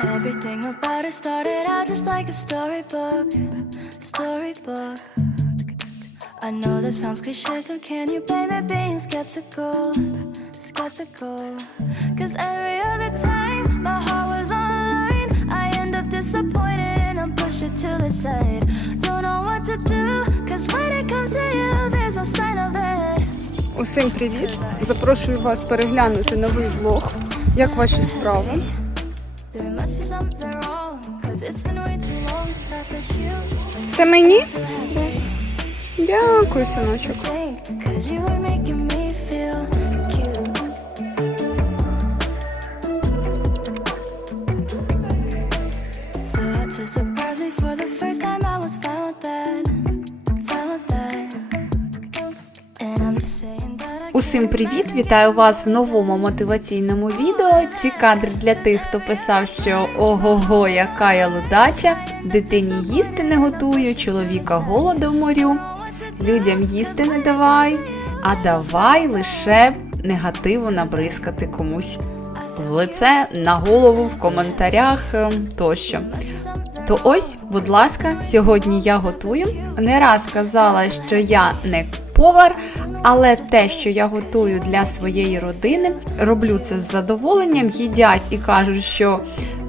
Everything about it started out just like a storybook. Storybook. I know that sounds cliche, so can you blame me being skeptical? Skeptical. Cause every other time my heart was on the line, I end up disappointed and I'm pushed it to the side. Don't know what to do, Усім привіт! Запрошую вас переглянути новий влог. Як ваші справи? Це мені? Дякую, синочок. Усім привіт! Вітаю вас в новому мотиваційному відео. Ці кадри для тих, хто писав, що ого-го, яка я лудача, дитині їсти не готую, чоловіка голодом морю, людям їсти не давай, а давай лише негативу набризкати комусь в лице, на голову, в коментарях ем, тощо. То ось, будь ласка, сьогодні я готую. Не раз казала, що я не повар, але те, що я готую для своєї родини, роблю це з задоволенням, їдять і кажуть, що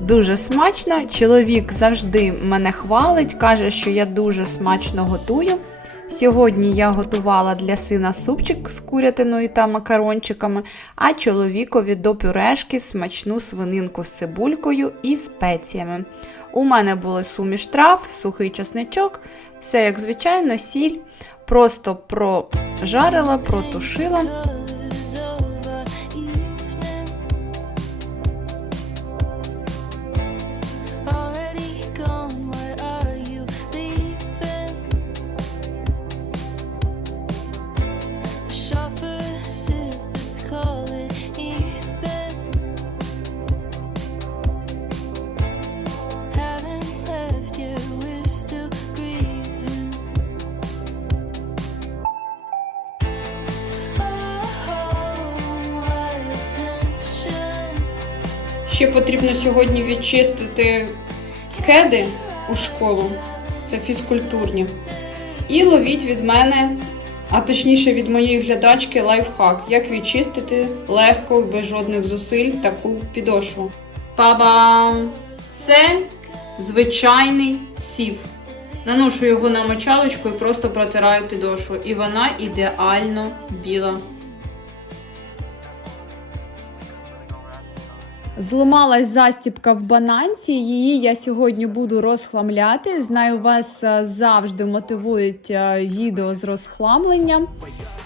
дуже смачно. Чоловік завжди мене хвалить, каже, що я дуже смачно готую. Сьогодні я готувала для сина супчик з курятиною та макарончиками, а чоловікові до пюрешки смачну свининку з цибулькою і спеціями. У мене були суміш трав, сухий часничок, все як звичайно, сіль. Просто прожарила, протушила. Ще потрібно сьогодні відчистити кеди у школу. Це фізкультурні. І ловіть від мене, а точніше від моєї глядачки, лайфхак, як відчистити легко, без жодних зусиль таку підошву. Па-бам! Це звичайний сів. Наношу його на мочалочку і просто протираю підошву. І вона ідеально біла. Зламалась застіпка в бананці. Її я сьогодні буду розхламляти. Знаю, вас е, завжди мотивують е, відео з розхламленням.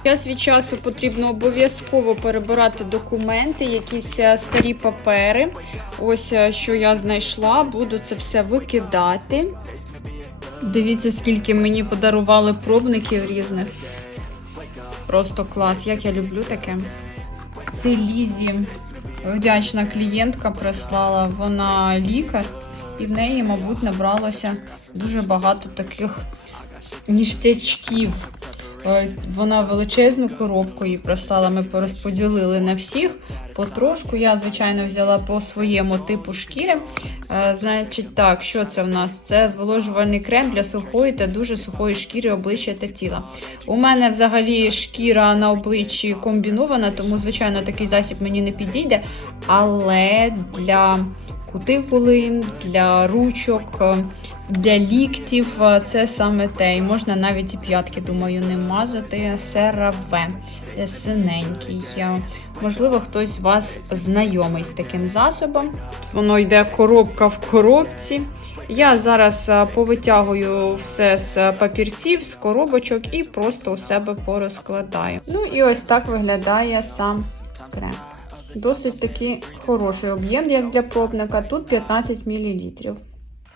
Час від часу потрібно обов'язково перебирати документи, якісь е, старі папери. Ось що я знайшла, буду це все викидати. Дивіться, скільки мені подарували пробників різних. Просто клас, як я люблю таке. Це Лізі. Вдячна клієнтка прислала. Вона лікар, і в неї, мабуть, набралося дуже багато таких ніштячків. Е, Вона величезну коробку їй прислала. Ми порозподілили на всіх. Потрошку я, звичайно, взяла по своєму типу шкіри. Е, Значить, так, що це в нас? Це зволожувальний крем для сухої та дуже сухої шкіри обличчя та тіла. У мене взагалі шкіра на обличчі комбінована, тому, звичайно, такий засіб мені не підійде. Але для кутикули, для ручок, е, для ліктів е, це саме те. І можна навіть і п'ятки, думаю, не мазати. Сераве синенький. Е, Можливо, хтось з вас знайомий з таким засобом. Воно йде коробка в коробці. Я зараз повитягую все з папірців, з коробочок і просто у себе порозкладаю. Ну і ось так виглядає сам крем. Досить такий хороший об'єм, як для пробника. Тут 15 мл.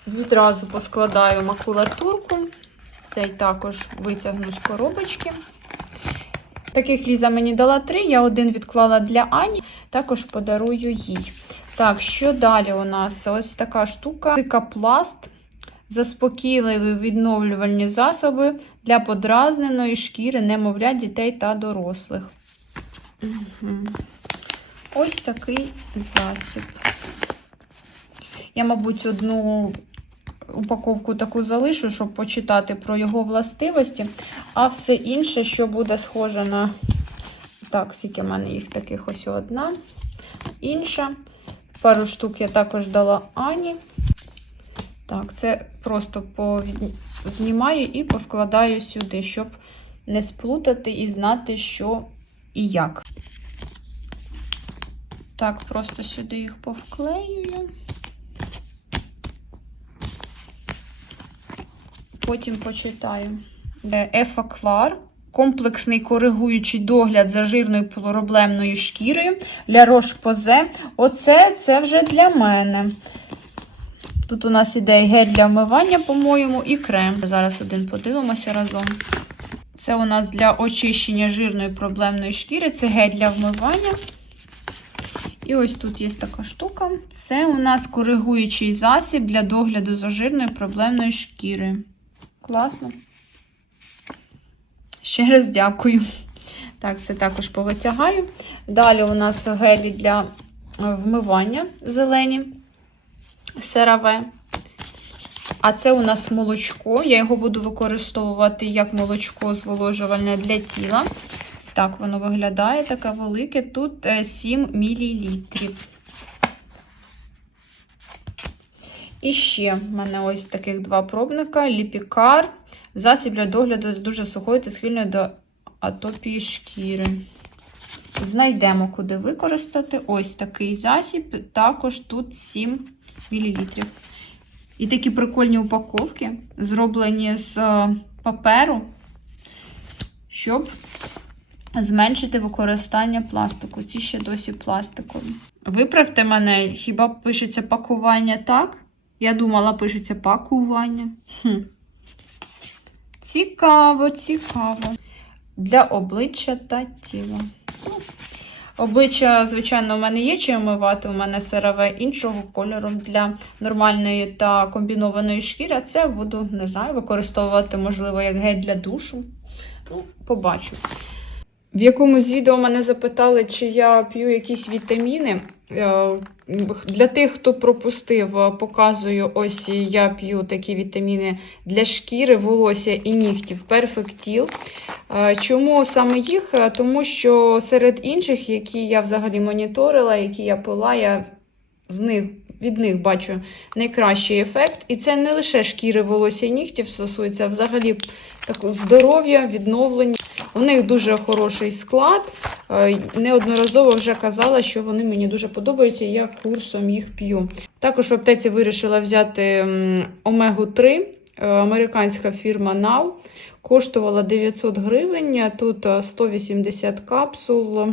Відразу поскладаю макулатурку. Цей також витягну з коробочки. Таких Ліза мені дала три, я один відклала для Ані, також подарую їй. Так, що далі у нас? Ось така штука. Цикапласт. Заспокійливі відновлювальні засоби для подразненої шкіри немовлят, дітей та дорослих. Мгм. Ось такий засіб. Я, мабуть, одну упаковку таку залишу, щоб почитати про його властивості, а все інше, що буде схоже на. Так, скільки в мене їх таких ось одна. Інша. Пару штук я також дала Ані. Так, це просто знімаю і повкладаю сюди, щоб не сплутати і знати, що і як. Так, просто сюди їх повклеюю. Потім почитаю. Ефа Клар. Комплексний коригуючий догляд за жирною проблемною шкірою для Roche-Posay. Оце це вже для мене. Тут у нас іде гель для вмивання, по-моєму, і крем. Зараз один подивимося разом. Це у нас для очищення жирної проблемної шкіри. Це гель для вмивання. І ось тут є така штука. Це у нас коригуючий засіб для догляду за жирною проблемною шкірою. Класно. Ще раз дякую. Так, це також повитягаю. Далі у нас гелі для е, вмивання зелені. Сераве. А це у нас молочко. Я його буду використовувати як молочко зволожувальне для тіла. Так воно виглядає, таке велике. Тут е, 7 мл. І ще в мене ось таких два пробника: ліпікар. Засіб для догляду дуже сухої та схильної до атопії шкіри. Знайдемо, куди використати. Ось такий засіб. Також тут 7 мл. І такі прикольні упаковки, зроблені з е, паперу, щоб зменшити використання пластику. Ці ще досі пластикові. Виправте мене, хіба пишеться пакування так? Я думала, пишеться пакування. Хм. Цікаво, цікаво. Для обличчя та тіла. Обличчя, звичайно, у мене є чим омивати, у мене серове іншого кольору для нормальної та комбінованої шкіри. А це буду, не знаю, використовувати, можливо, як гель для душу. Ну, побачу. В якомусь відео мене запитали, чи я п'ю якісь вітаміни. Е, Для тих, хто пропустив, е, показую, ось я п'ю такі вітаміни для шкіри, волосся і нігтів Perfectil. Е, Чому саме їх? Тому що серед інших, які я взагалі моніторила, які я пила, я з них, від них бачу найкращий ефект. І це не лише шкіри, волосся і нігтів стосується, а взагалі здоров'я, відновлення. У них дуже хороший склад. Е, Неодноразово вже казала, що вони мені дуже подобаються, і я курсом їх п'ю. Також в аптеці вирішила взяти омегу-3, е, американська фірма Now. Коштувала 900 гривень, тут е, 180 капсул.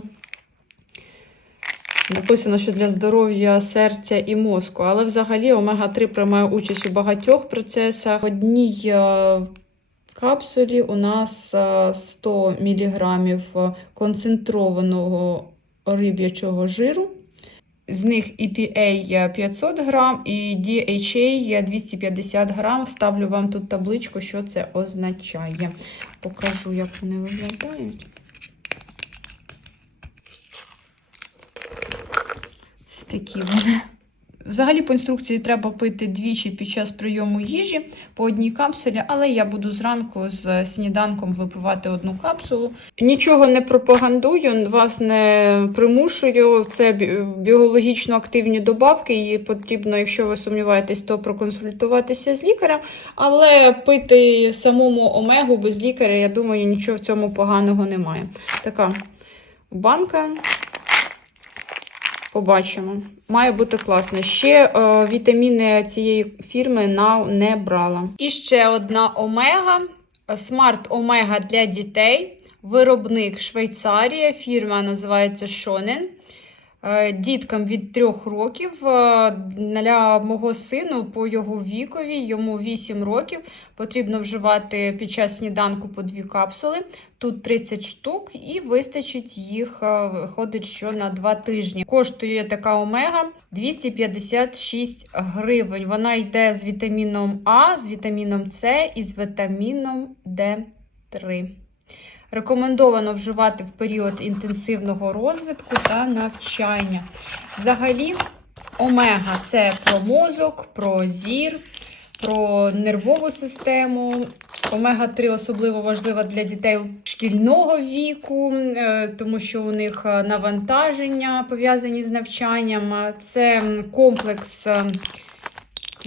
Написано, що для здоров'я серця і мозку. Але взагалі омега-3 приймає участь у багатьох процесах. Одній е, капсулі у нас е, 100 мг концентрованого риб'ячого жиру. З них EPA 500 грам і DHA 250 грам. Ставлю вам тут табличку, що це означає. Покажу, як вони виглядають. Ось такі вони. Взагалі, по інструкції треба пити двічі під час прийому їжі по одній капсулі, але я буду зранку з сніданком випивати одну капсулу. Нічого не пропагандую, вас не примушую. Це біологічно активні добавки, і потрібно, якщо ви сумніваєтесь, то проконсультуватися з лікарем. Але пити самому омегу без лікаря, я думаю, нічого в цьому поганого немає. Така банка. Побачимо. Має бути класно. Ще е, вітаміни цієї фірми Now не брала. І ще одна омега. Смарт Омега для дітей. Виробник Швейцарія. Фірма називається Shonen. Е, Діткам від 3 років. Е, Для мого сину по його вікові, йому 8 років, потрібно вживати під час сніданку по 2 капсули. Тут 30 штук і вистачить їх, е, виходить, що на 2 тижні. Коштує така омега 256 гривень. Вона йде з вітаміном А, з вітаміном С і з вітаміном Д3. Рекомендовано вживати в період інтенсивного розвитку та навчання. Взагалі, омега це про мозок, про зір, про нервову систему. Омега-3 особливо важлива для дітей шкільного віку, е, тому що у них е, навантаження пов'язані з навчанням. Це комплекс е,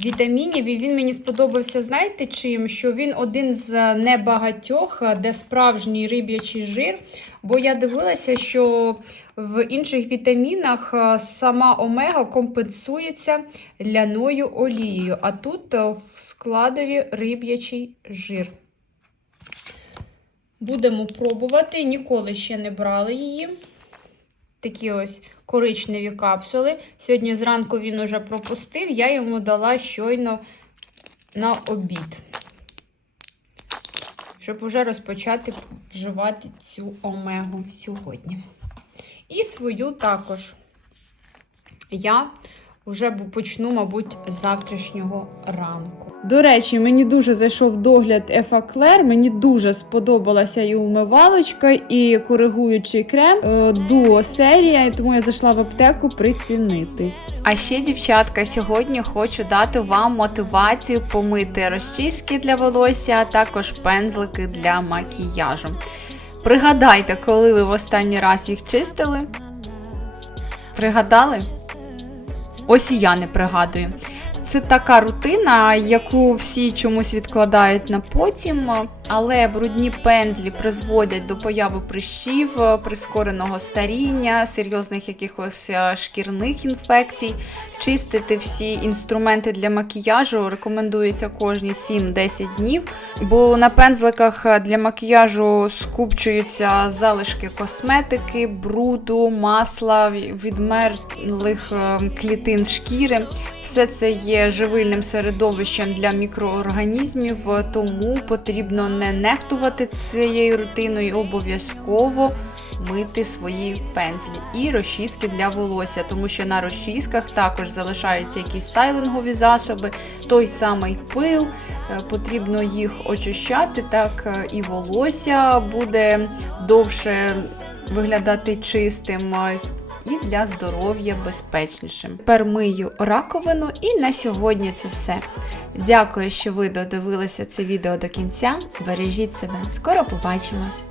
вітамінів, і він мені сподобався, знаєте чим? Що він один з небагатьох, е, де справжній риб'ячий жир. Бо я дивилася, що в інших вітамінах е, сама омега компенсується ляною олією, а тут е, в складові риб'ячий жир. Будемо пробувати. Ніколи ще не брали її. Такі ось коричневі капсули. Сьогодні зранку він уже пропустив, я йому дала щойно на обід. Щоб вже розпочати вживати цю омегу сьогодні. І свою також я вже почну, мабуть, з завтрашнього ранку. До речі, мені дуже зайшов догляд Ефа Клер. Мені дуже сподобалася і умивалочка, і коригуючий крем е, дуо серія, і тому я зайшла в аптеку прицінитись. А ще, дівчатка, сьогодні хочу дати вам мотивацію помити розчіски для волосся, а також пензлики для макіяжу. Пригадайте, коли ви в останній раз їх чистили? Пригадали? Ось і я не пригадую. Це така рутина, яку всі чомусь відкладають на потім, але брудні пензлі призводять до появи прищів, прискореного старіння, серйозних якихось е, шкірних інфекцій. Чистити всі інструменти для макіяжу рекомендується кожні 7-10 днів, бо на пензликах для макіяжу скупчуються залишки косметики, бруду, масла, відмерлих е, клітин шкіри. Все це є живильним середовищем для мікроорганізмів, тому потрібно не нехтувати цією рутиною, обов'язково мити свої пензлі і розчіски для волосся, тому що на розчісках також залишаються якісь стайлингові засоби, той самий пил, е, потрібно їх очищати, так е, і волосся буде довше виглядати чистим. е, І для здоров'я безпечнішим. Тепер мию раковину, і на сьогодні це все. Дякую, що ви додивилися це відео до кінця. Бережіть себе. Скоро побачимось!